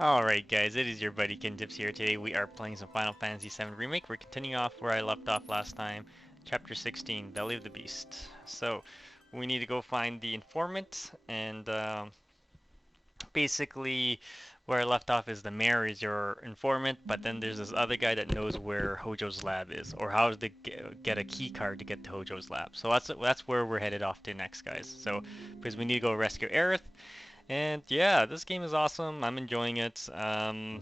Alright guys, it is your buddy Kintips here. Today we are playing some Final Fantasy VII Remake. We're continuing off where I left off last time. Chapter 16, Belly of the Beast. So, we need to go find the informant, and basically where I left off is the mayor is your informant, but then there's this other guy that knows where Hojo's lab is, or how to get a key card to get to Hojo's lab. So that's where we're headed off to next, guys. So, because we need to go rescue Aerith, and yeah, this game is awesome. I'm enjoying it. There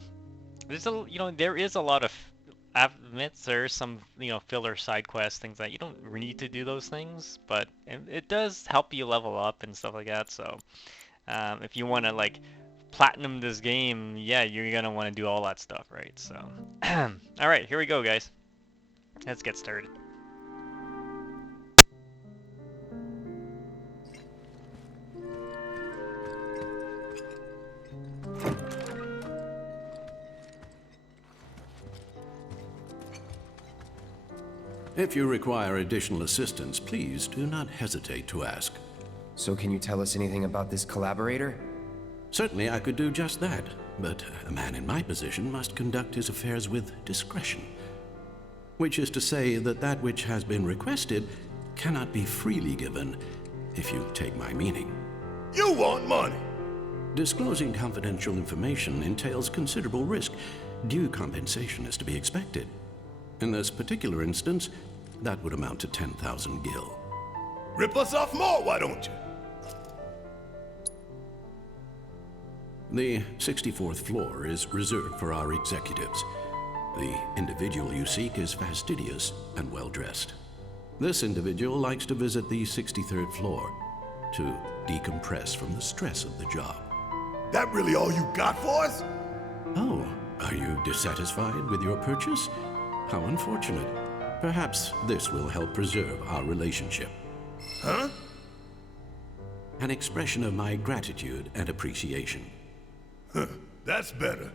is a lot of, I admit there's some, filler side quests, things that you don't really need to do those things, but it does help you level up and stuff like that. So, if you want to like platinum this game, yeah, you're gonna want to do all that stuff, right? So, all right, here we go, guys. Let's get started. If you require additional assistance, please do not hesitate to ask. So can you tell us anything about this collaborator? Certainly I could do just that, but a man in my position must conduct his affairs with discretion. Which is to say that that which has been requested cannot be freely given, if you take my meaning. You want money! Disclosing confidential information entails considerable risk. Due compensation is to be expected. In this particular instance, that would amount to 10,000 gil. Rip us off more, why don't you? The 64th floor is reserved for our executives. The individual you seek is fastidious and well-dressed. This individual likes to visit the 63rd floor to decompress from the stress of the job. That really all you got for us? Oh, are you dissatisfied with your purchase? How unfortunate. Perhaps this will help preserve our relationship. Huh? An expression of my gratitude and appreciation. Huh, that's better.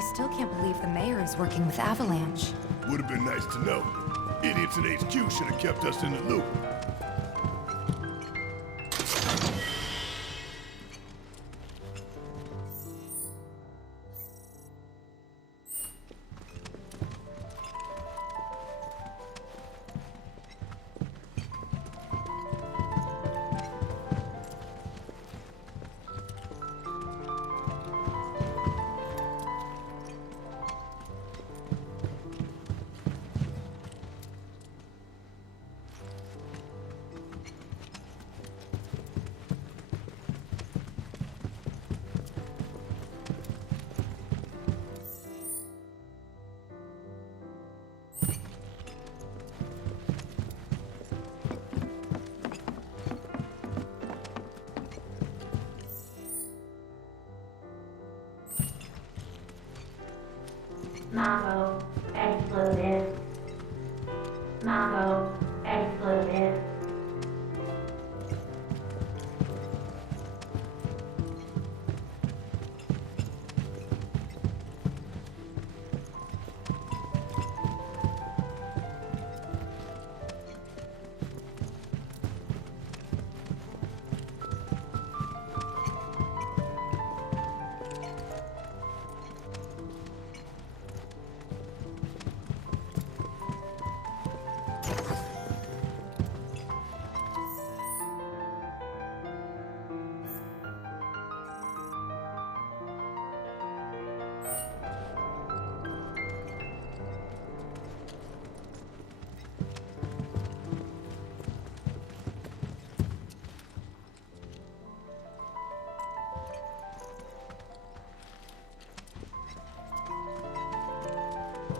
I still can't believe the mayor is working with Avalanche. Would have been nice to know. Idiots in HQ should have kept us in the loop. Mambo exploded. Mambo exploded.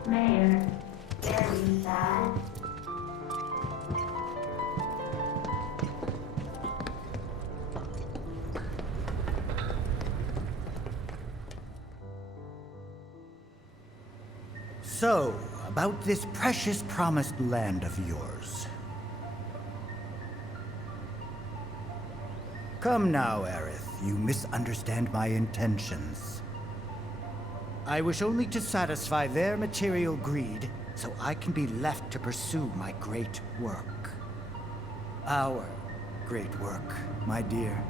Mayor, very sad. So, about this precious promised land of yours. Come now, Aerith, you misunderstand my intentions. I wish only to satisfy their material greed, so I can be left to pursue my great work. Our great work, my dear.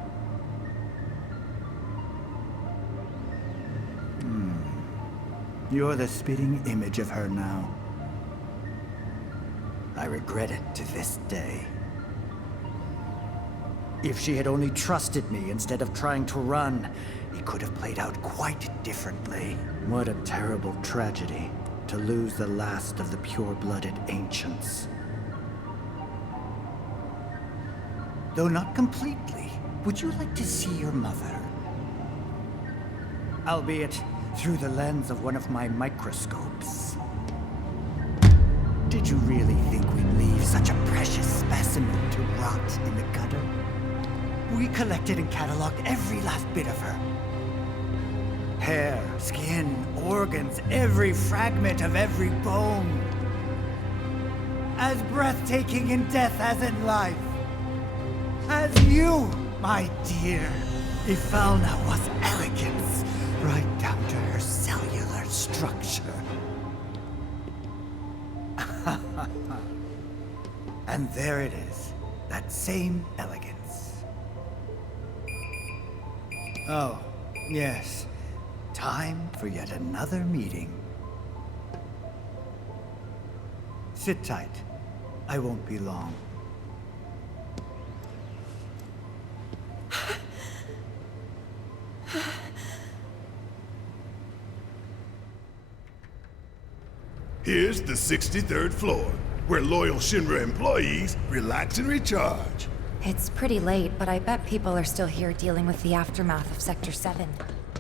You're the spitting image of her now. I regret it to this day. If she had only trusted me instead of trying to run, it could have played out quite differently. What a terrible tragedy to lose the last of the pure-blooded ancients. Though not completely, would you like to see your mother? Albeit through the lens of one of my microscopes. Did you really think we'd leave such a precious specimen to rot in the gutter? We collected and cataloged every last bit of her. Hair, skin, organs, every fragment of every bone. As breathtaking in death as in life. As you, my dear. Ifalna was elegance, right down to her cellular structure. And there it is, that same elegance. Oh, yes. Time for yet another meeting. Sit tight. I won't be long. Here's the 63rd floor, where loyal Shinra employees relax and recharge. It's pretty late, but I bet people are still here dealing with the aftermath of Sector 7.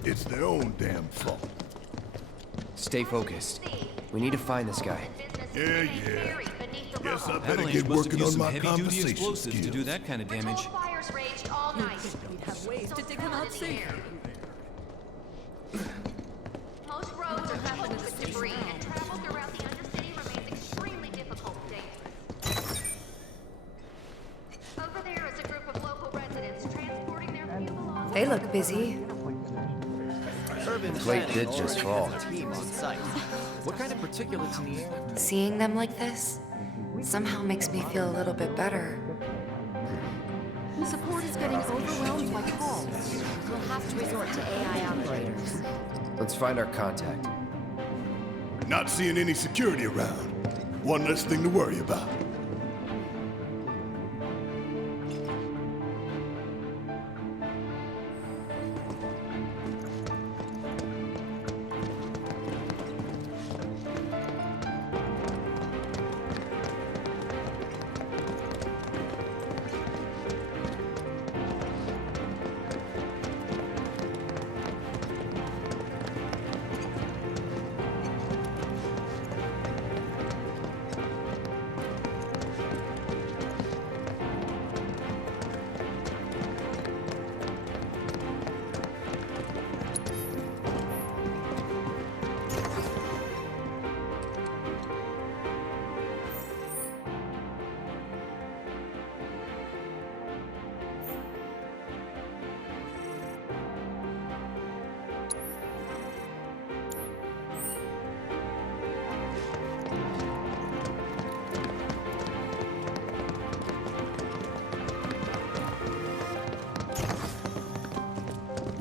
It's their own damn fault. Stay focused. We need to find this guy. Yeah. Guess I better Avalanche get must have working used on some my heavy-duty conversation explosives to do skills. that kind of damage. Fires raged all night. We'd have ways to dig them out safer. Most roads are covered with debris, and travel throughout the Undercity remains extremely difficult and dangerous. Over there is a group of local residents transporting their few belongings. They look busy. Plate did just fall. What kind of particulates in the air? Seeing them like this somehow makes me feel a little bit better. Support is getting overwhelmed by calls. We'll have to resort to AI operators. Let's find our contact. Not seeing any security around. One less thing to worry about.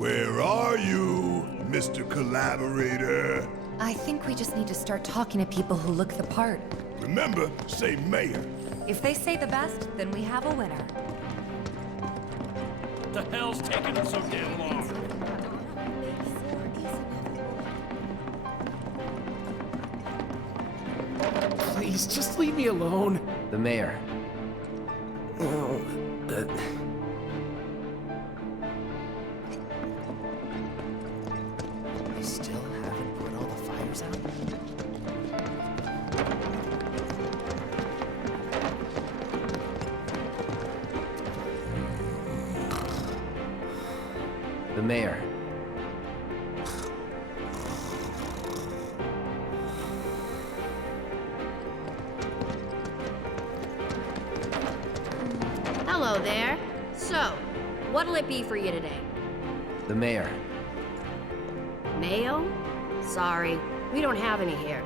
Where are you, Mr. Collaborator? I think we just need to start talking to people who look the part. Remember, say mayor. If they say the best, then we have a winner. The hell's taking them so damn long? Please, just leave me alone. The mayor. Oh, They still haven't put all the fires out? The mayor. Hello there. So, what'll it be for you today? The mayor. Mayo? Sorry, we don't have any here.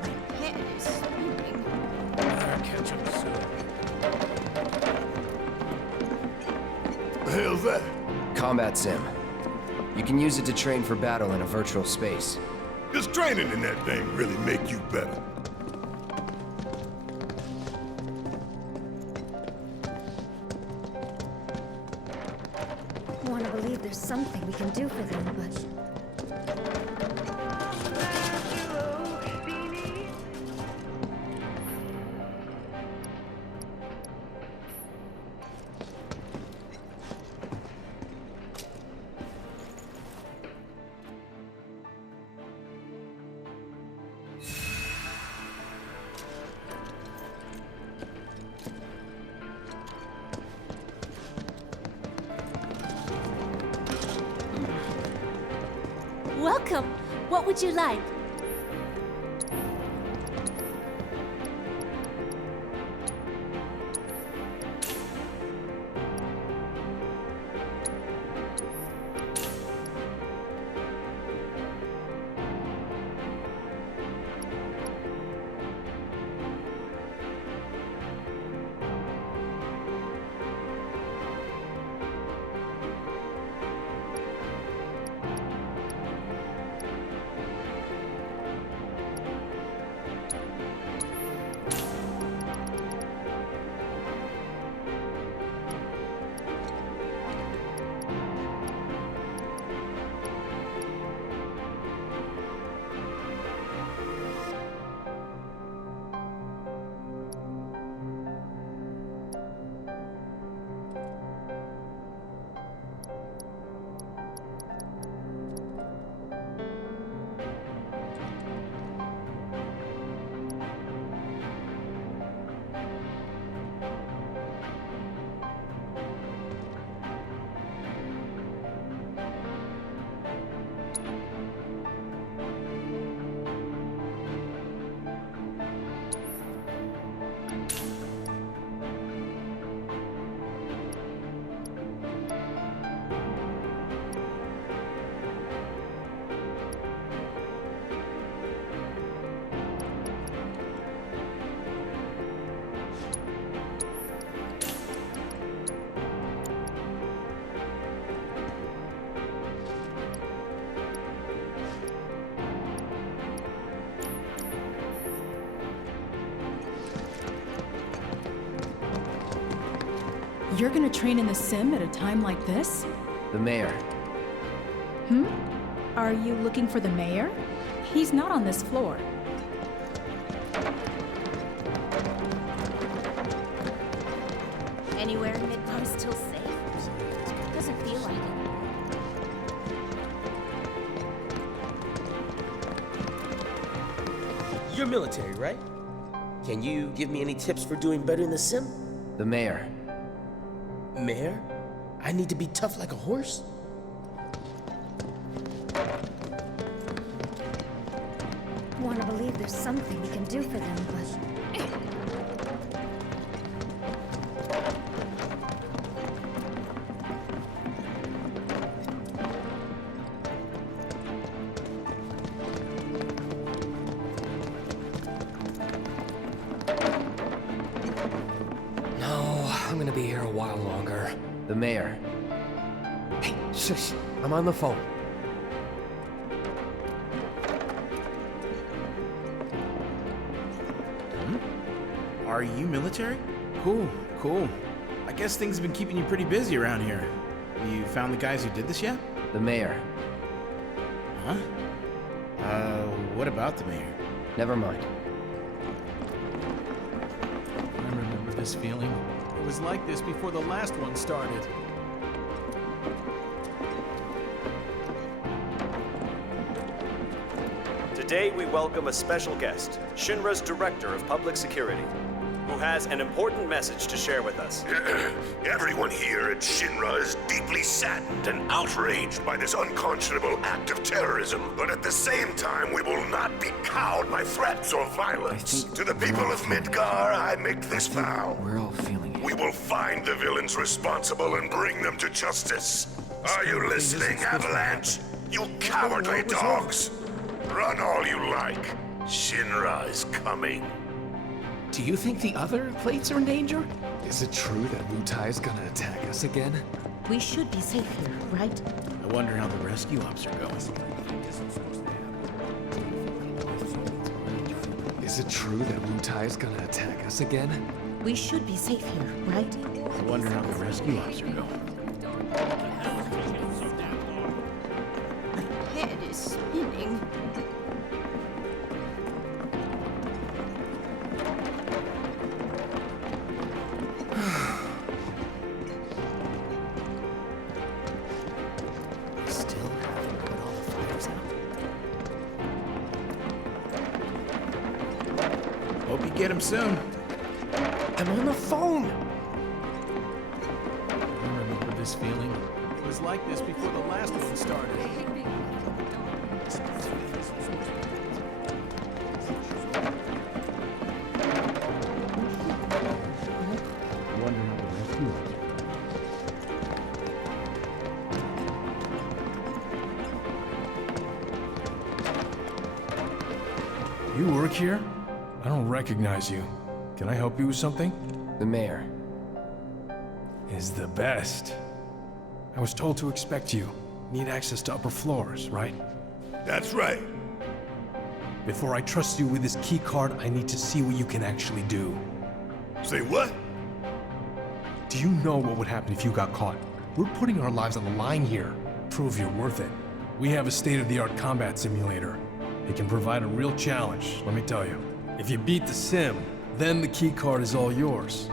My head is spinning. Better catch them soon. The hell's that? Combat sim. You can use it to train for battle in a virtual space. Does training in that thing really make you better? I want to believe there's something we can do for them, but... Welcome. What would you like? You're gonna train in the sim at a time like this? The mayor. Are you looking for the mayor? He's not on this floor. Anywhere in Midgar still safe? Doesn't feel like it. You're military, right? Can you give me any tips for doing better in the sim? The mayor. Mayor? I need to be tough like a horse? Want to believe there's something we can do for them, but... No, I'm gonna be here a while longer. The mayor. Hey, shush. I'm on the phone. Are you military? Cool, cool. I guess things have been keeping you pretty busy around here. Have you found the guys who did this yet? The mayor. Huh? What about the mayor? Never mind. I remember this feeling. It was like this before the last one started. Today we welcome a special guest, Shinra's Director of Public Security, who has an important message to share with us. Everyone here at Shinra is deeply saddened and outraged by this unconscionable act of terrorism. But at the same time, we will not be cowed by threats or violence. To the people of Midgar, I make this vow. We're all feeling it. We will find the villains responsible and bring them to justice. Are you listening, Avalanche? You cowardly dogs! Run all you like. Shinra is coming. Do you think the other plates are in danger? Is it true that Wutai's gonna attack us again? We should be safe here, right? I wonder how the rescue ops are going. Is it true that Wutai's gonna attack us again? We should be safe here, right? I wonder how the rescue ops are going. My head is spinning. Still haven't put all the fires out. Hope you get him soon. I'm on the phone! I remember this feeling. It was like this before the last one started. I wonder how the rescue ops are. You work here? I don't recognize you. Can I help you with something? The mayor. Is the best. I was told to expect you. Need access to upper floors, right? That's right. Before I trust you with this key card, I need to see what you can actually do. Say what? Do you know what would happen if you got caught? We're putting our lives on the line here. Prove you're worth it. We have a state-of-the-art combat simulator. It can provide a real challenge, let me tell you. If you beat the sim, then the key card is all yours.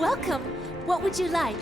Welcome. What would you like?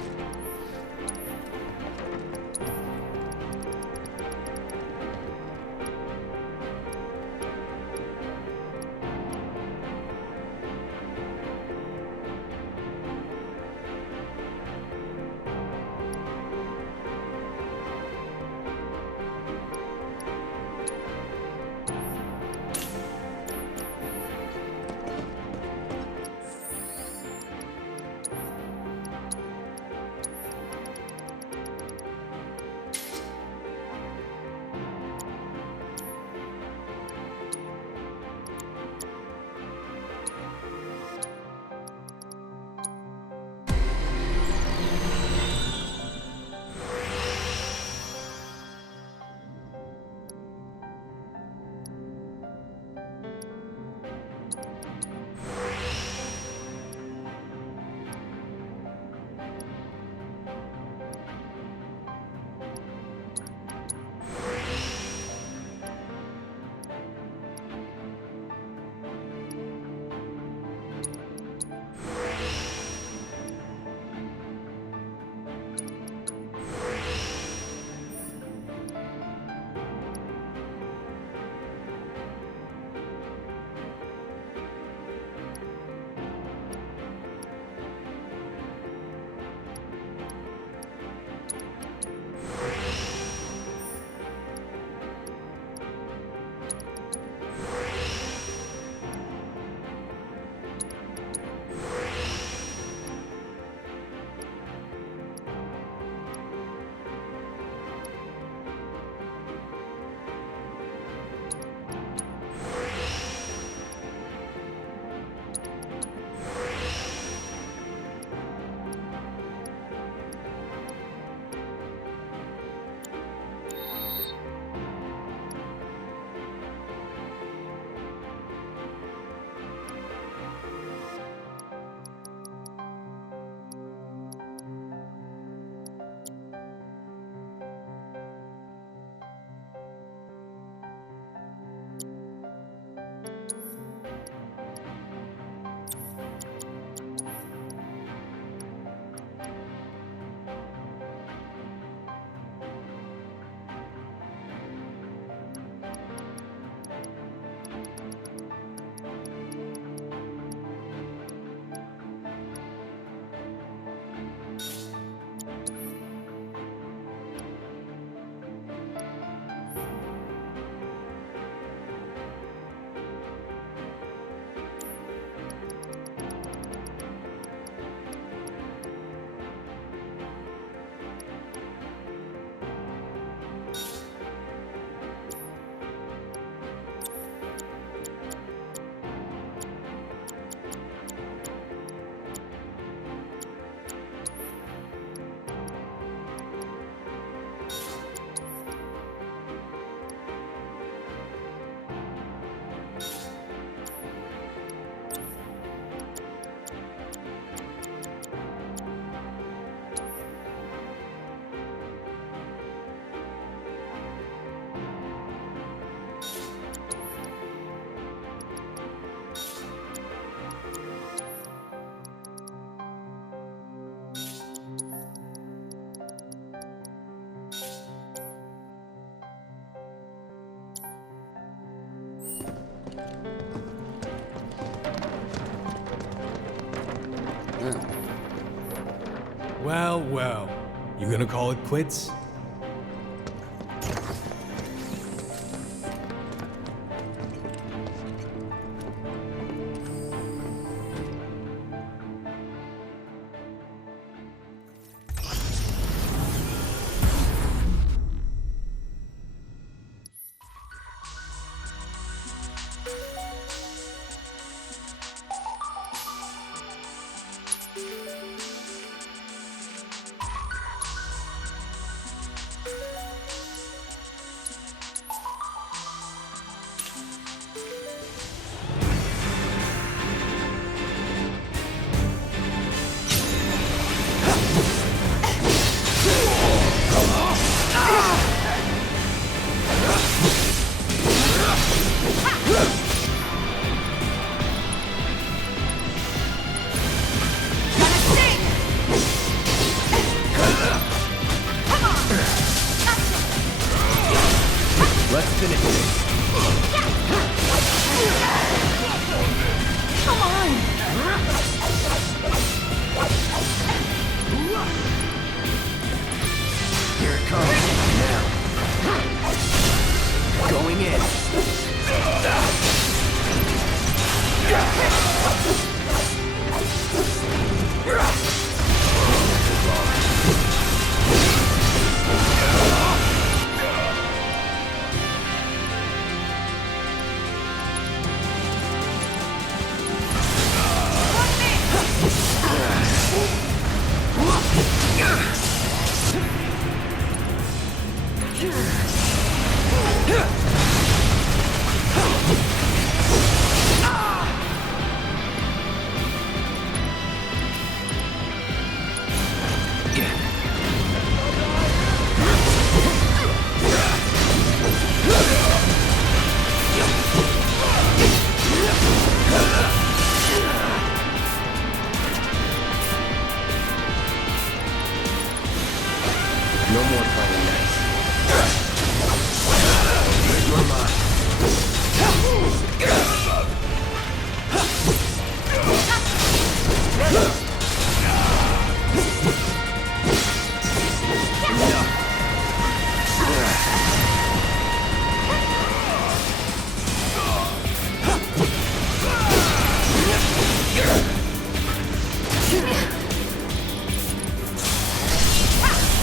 Well, well. You gonna call it quits? No more playing nice. You're mine.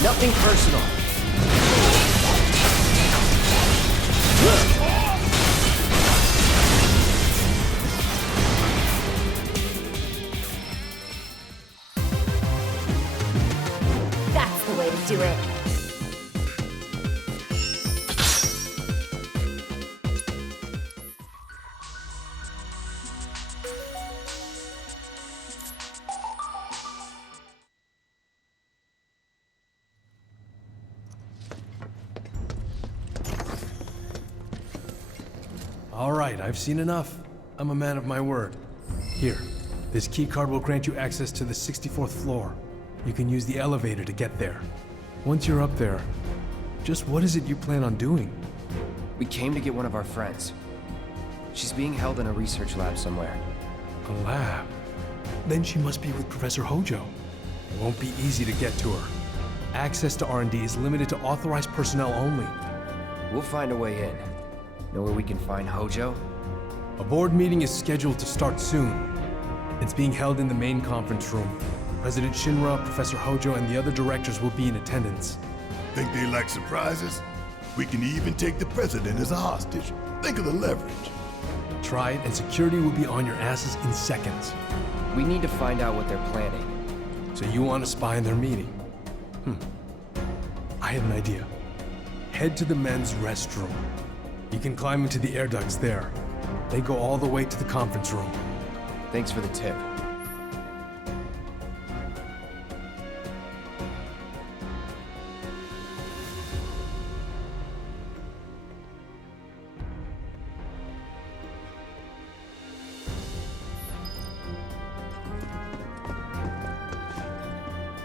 Nothing personal. That's the way to do it. All right, I've seen enough. I'm a man of my word. Here, this key card will grant you access to the 64th floor. You can use the elevator to get there. Once you're up there, just what is it you plan on doing? We came to get one of our friends. She's being held in a research lab somewhere. A lab? Then she must be with Professor Hojo. It won't be easy to get to her. Access to R&D is limited to authorized personnel only. We'll find a way in. Know where we can find Hojo? A board meeting is scheduled to start soon. It's being held in the main conference room. President Shinra, Professor Hojo, and the other directors will be in attendance. Think they like surprises? We can even take the president as a hostage. Think of the leverage. Try it, and security will be on your asses in seconds. We need to find out what they're planning. So you want to spy in their meeting? I have an idea. Head to the men's restroom. You can climb into the air ducts there. They go all the way to the conference room. Thanks for the tip.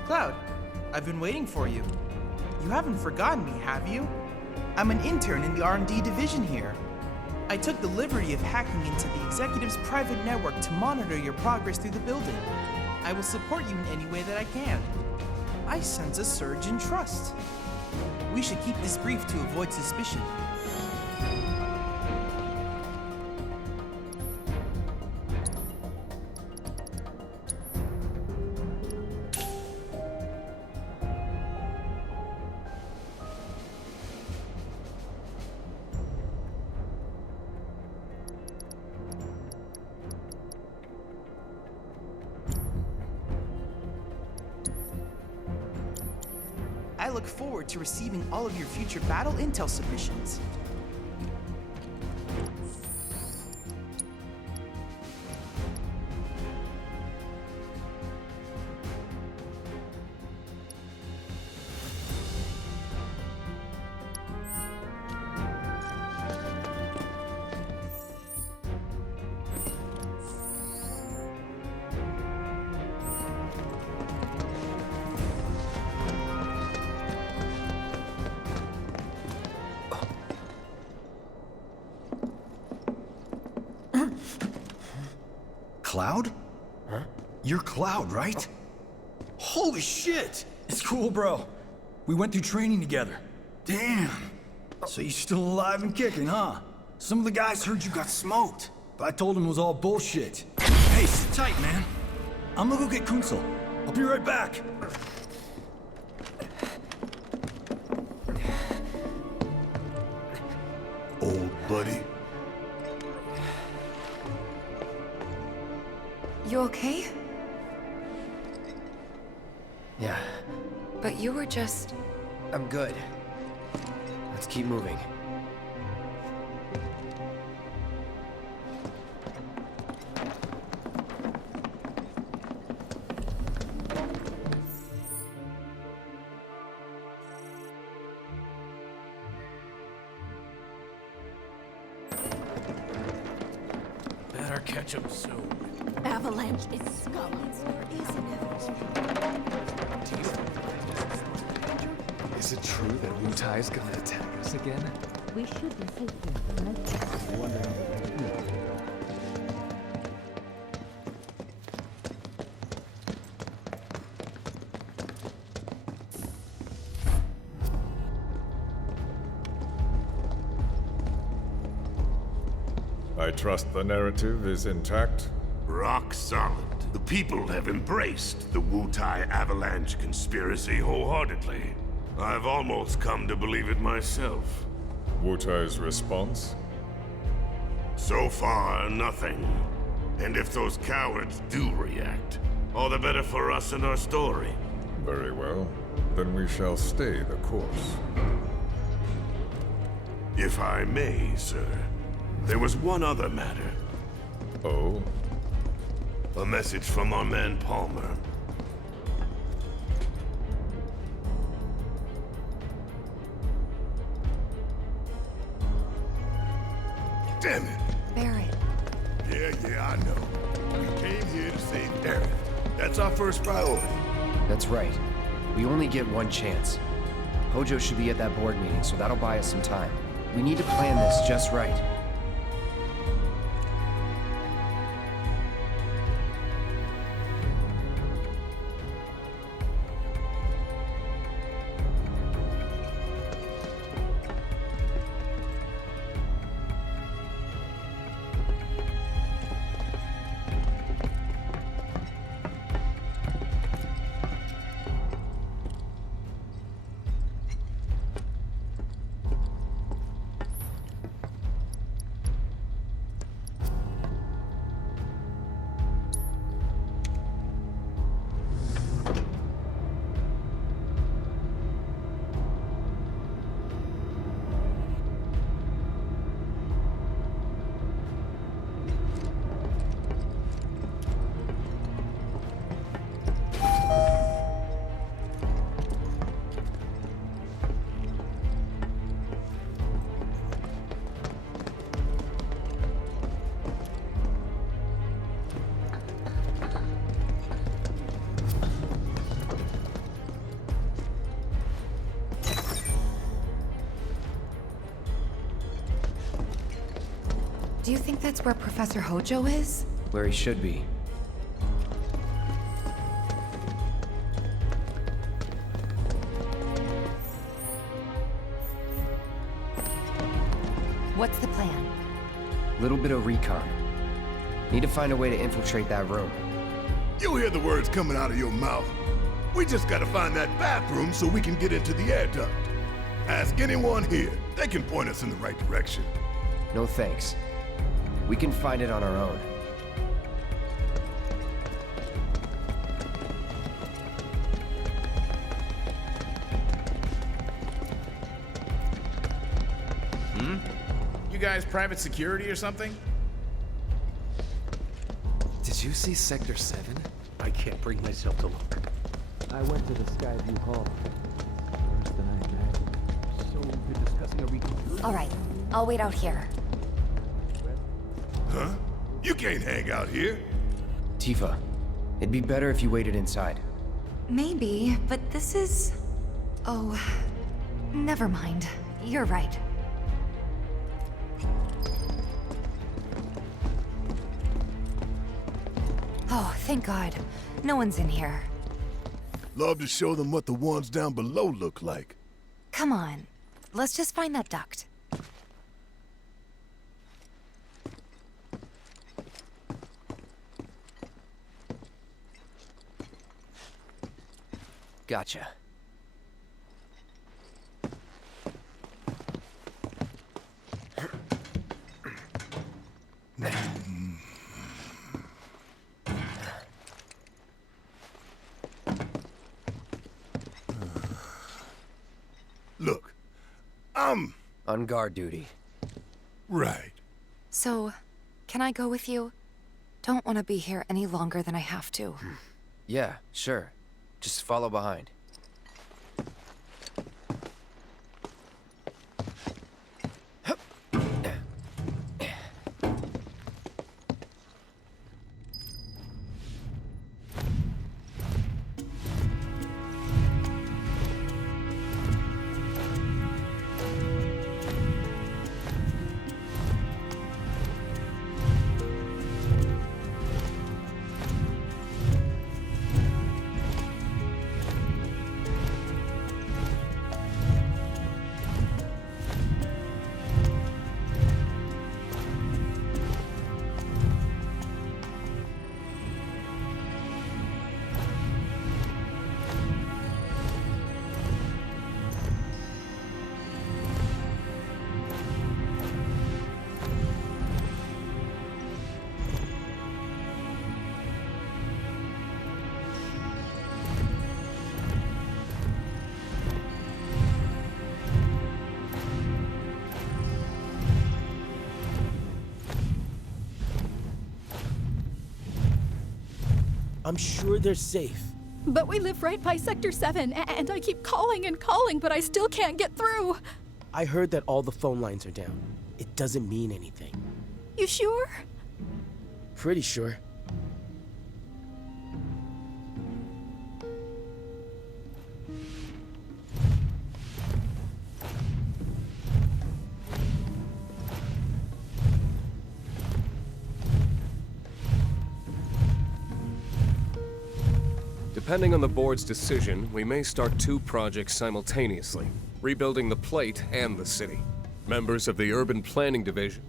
Cloud, I've been waiting for you. You haven't forgotten me, have you? I'm an intern in the R&D division here. I took the liberty of hacking into the executive's private network to monitor your progress through the building. I will support you in any way that I can. I sense a surge in trust. We should keep this brief to avoid suspicion. I look forward to receiving all of your future battle intel submissions. Cloud? Huh? You're Cloud, right? Holy shit! It's cool, bro. We went through training together. Damn. So you're still alive and kicking, huh? Some of the guys heard you got smoked, but I told them it was all bullshit. Hey, sit tight, man. I'm gonna go get Kunsel. I'll be right back. Old buddy. You okay? Yeah, But you were just... I'm good. Let's keep moving. Better catch him soon. Avalanche is scum. Is it true that Wu Tai's gonna attack us again? We should be safe here, right? I trust the narrative is intact? Rock solid. The people have embraced the Wu-Tai Avalanche conspiracy wholeheartedly. I've almost come to believe it myself. Wu-Tai's response? So far, nothing. And if those cowards do react, all the better for us and our story. Very well. Then we shall stay the course. If I may, sir. There was one other matter. Oh? A message from our man Palmer. Damn it! Barrett. Yeah, I know. We came here to save Aerith. That's our first priority. That's right. We only get one chance. Hojo should be at that board meeting, so that'll buy us some time. We need to plan this just right. Do you think that's where Professor Hojo is? Where he should be. What's the plan? Little bit of recon. Need to find a way to infiltrate that room. You hear the words coming out of your mouth. We just gotta find that bathroom so we can get into the air duct. Ask anyone here. They can point us in the right direction. No thanks. We can find it on our own. You guys private security or something? Did you see Sector 7? I can't bring myself to look. I went to the Skyview Hall. Worse than I imagined. So we're discussing a reconstruction. All right, I'll wait out here. Huh? You can't hang out here. Tifa, it'd be better if you waited inside. Maybe, but this is... Oh, never mind. You're right. Oh, thank God. No one's in here. Love to show them what the ones down below look like. Come on. Let's just find that duct. Gotcha. Look, I'm come? On guard duty. Right. So, can I go with you? Don't want to be here any longer than I have to. Yeah, sure. Just follow behind. I'm sure they're safe. But we live right by Sector 7, and I keep calling and calling, but I still can't get through. I heard that all the phone lines are down. It doesn't mean anything. You sure? Pretty sure. Depending on the board's decision, we may start 2 projects simultaneously, rebuilding the plate and the city. Members of the Urban Planning Division.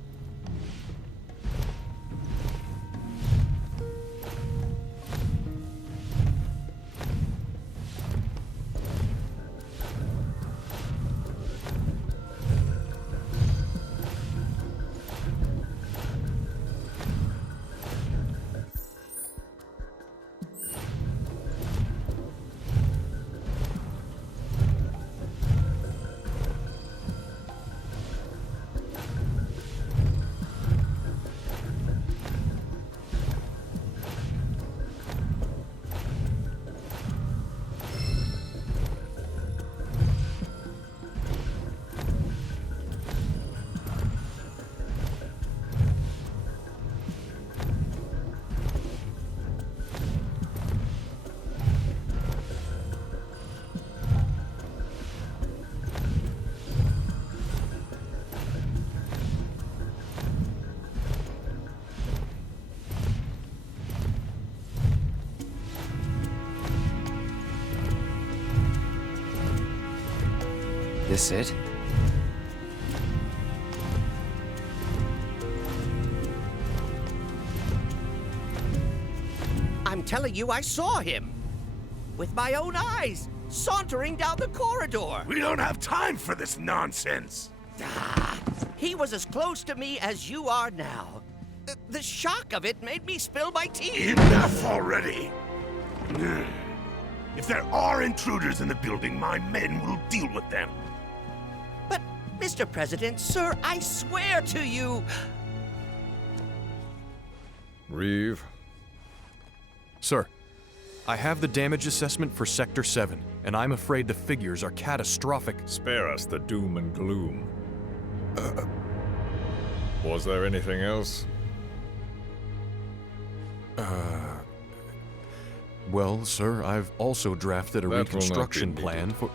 This it? I'm telling you, I saw him. With my own eyes, sauntering down the corridor. We don't have time for this nonsense. He was as close to me as you are now. The shock of it made me spill my tea. Enough already. If there are intruders in the building, my men will deal with them. But, Mr. President, sir, I swear to you... Reeve? Sir, I have the damage assessment for Sector 7, and I'm afraid the figures are catastrophic. Spare us the doom and gloom. Was there anything else? Well, sir, I've also drafted a reconstruction plan for...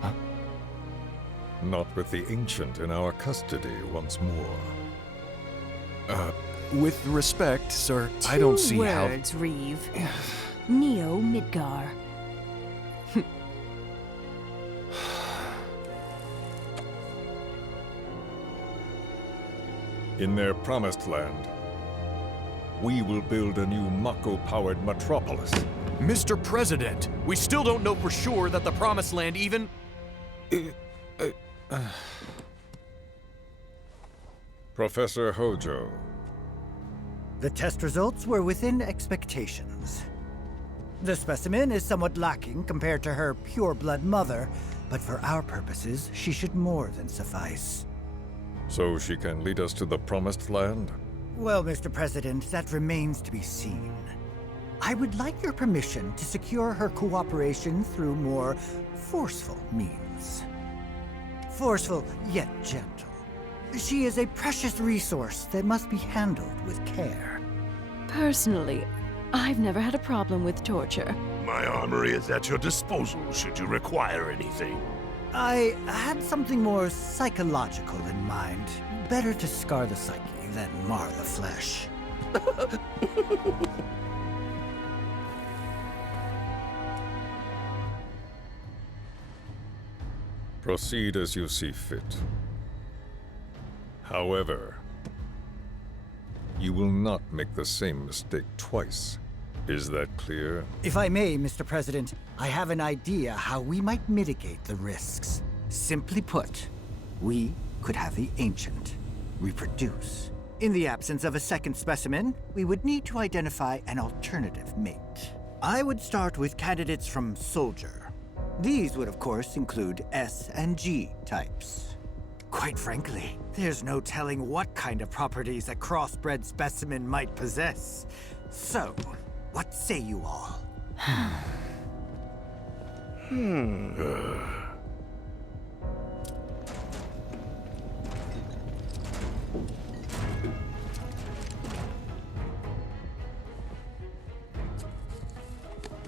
Huh? Not with the Ancient in our custody once more. With respect, sir, I don't see how... 2 words, Reeve. Neo Midgar. In their promised land, we will build a new Mako-powered metropolis. Mr. President, we still don't know for sure that the Promised Land even... Professor Hojo. The test results were within expectations. The specimen is somewhat lacking compared to her pure-blood mother, but for our purposes, she should more than suffice. So she can lead us to the promised land? Well, Mr. President, that remains to be seen. I would like your permission to secure her cooperation through more forceful means. Forceful, yet gentle. She is a precious resource that must be handled with care. Personally, I've never had a problem with torture. My armory is at your disposal should you require anything. I had something more psychological in mind. Better to scar the psyche than mar the flesh. Proceed as you see fit. However, you will not make the same mistake twice. Is that clear? If I may, Mr. President, I have an idea how we might mitigate the risks. Simply put, we could have the Ancient reproduce. In the absence of a second specimen, we would need to identify an alternative mate. I would start with candidates from Soldier. These would, of course, include S and G types. Quite frankly, there's no telling what kind of properties a crossbred specimen might possess. So, what say you all?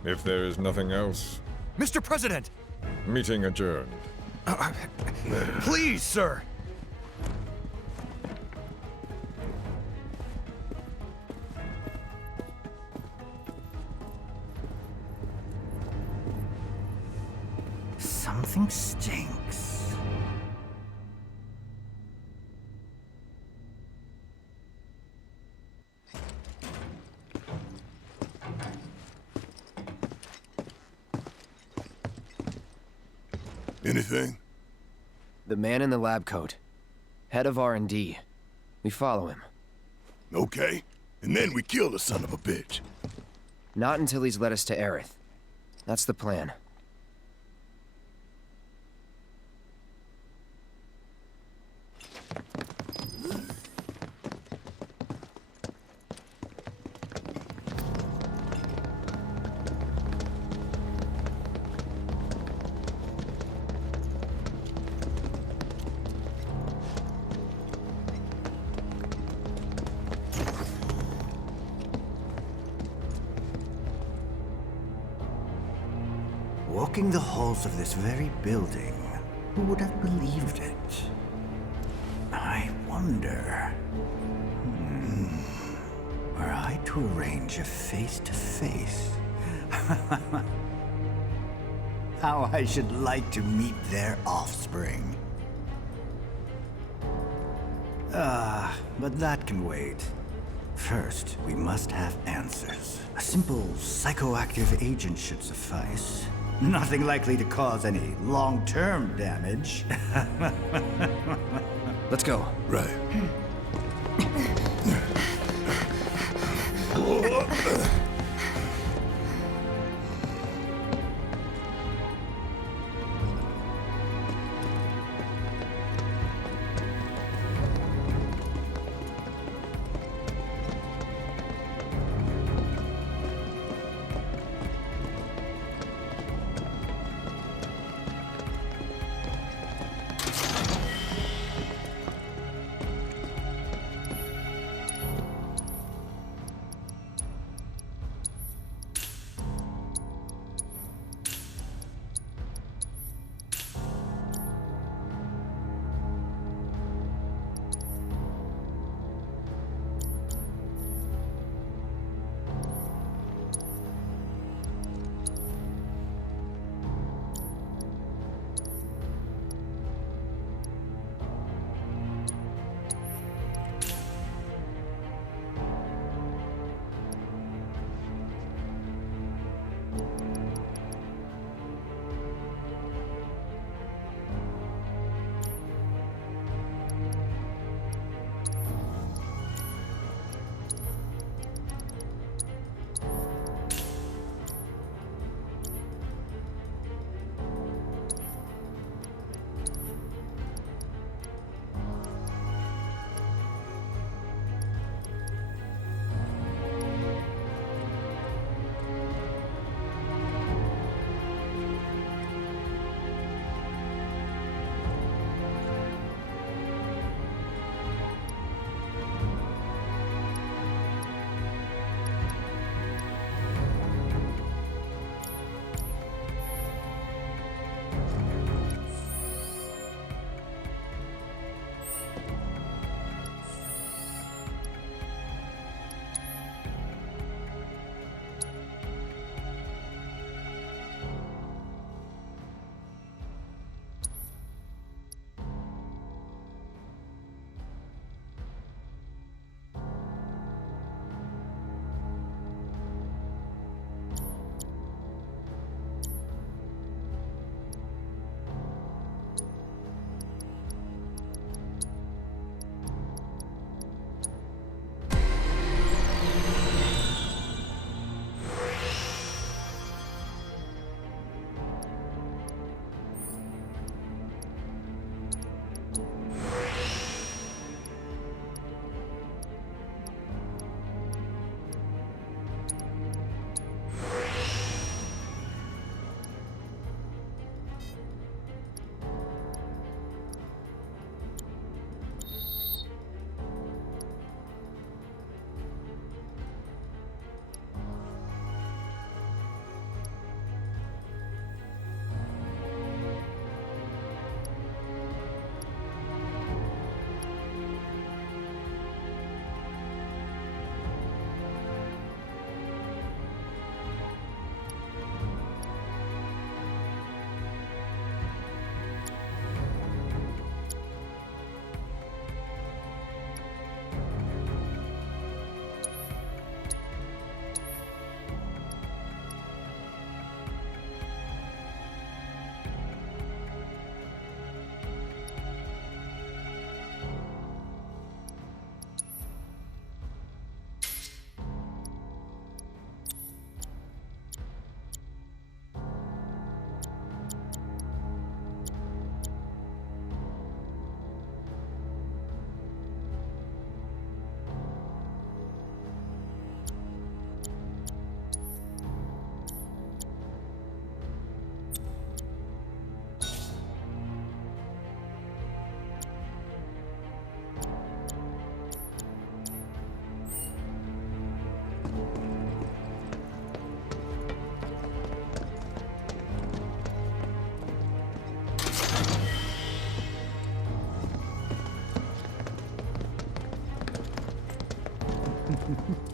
If there is nothing else, Mr. President! meeting adjourned. Please, sir! Something stinks. Anything? The man in the lab coat. Head of R&D. We follow him. Okay. And then we kill the son of a bitch. Not until he's led us to Aerith. That's the plan. Walking the halls of this very building, who would have believed it? I wonder... Were I to arrange a face-to-face... how I should like to meet their offspring. But that can wait. First, we must have answers. A simple psychoactive agent should suffice. Nothing likely to cause any long-term damage. Let's go. Right.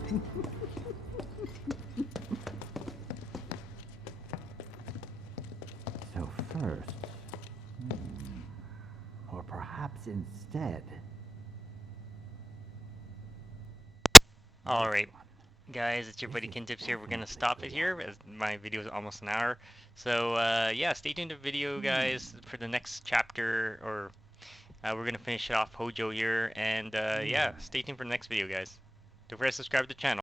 So first, or perhaps instead. Alright, guys, it's your buddy Kintips here. We're gonna stop it here as my video is almost an hour. So, yeah, stay tuned to the video, guys, for the next chapter, or we're gonna finish it off Hojo here, and yeah, stay tuned for the next video, guys. Don't forget to subscribe to the channel.